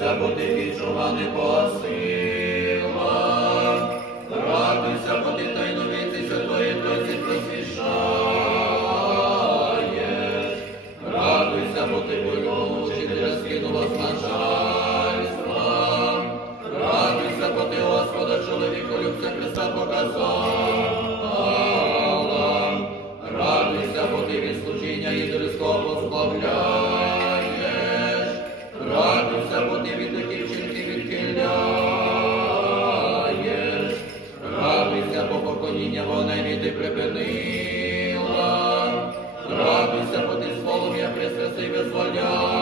чума не посила. Радуйся, бо ти тайновиці святої Тройці просвіщаєш. Радуйся, бо ти вольну вчителя скинула з начальства. Радуйся, бо ти Господа чоловіку любця Христа показала. Радуйся, бо поклоніння вогневі ти припинила. Радуйся, бо ти з полум'я присвяси визволяєш.